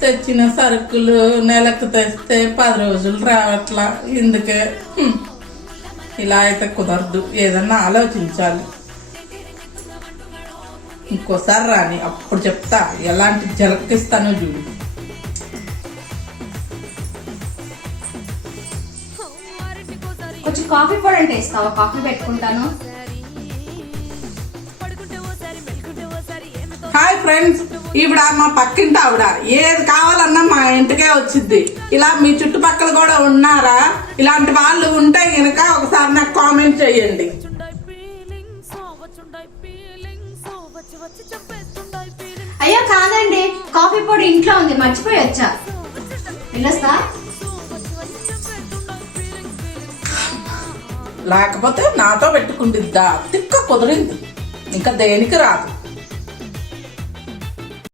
తెచ్చిన సరుకులు నెలకు తెస్తే 10 రోజులు రావట్లా. ఇందుకే ఇలా అయితే కుదరదు, ఏదన్నా ఆలోచించాలి. ఇంకోసారి రాని, అప్పుడు చెప్తా ఎలాంటి జలకిస్తానో చూడు. కొంచెం కాఫీ పొడి అంటే ఇస్తావా? కాఫీ పెట్టుకుంటాను. హాయ్ ఫ్రెండ్స్, ఈవిడ మా పక్కింటి ఆవిడ. ఏది కావాలన్నా మా ఇంటికే వచ్చింది. ఇలా మీ చుట్టుపక్కల కూడా ఉన్నారా? ఇలాంటి వాళ్ళు ఉంటే కనుక ఒకసారి నాకు కామెంట్ చేయండి. అయ్యో కాదండి, కాఫీ పొడి ఇంట్లో ఉంది, మర్చిపోయి వచ్చా. వెళ్ళొస్తా. లేకపోతే నాతో పెట్టుకుంటుందా? తిక్క కుదిరింది, ఇంకా దేనికి రాదు.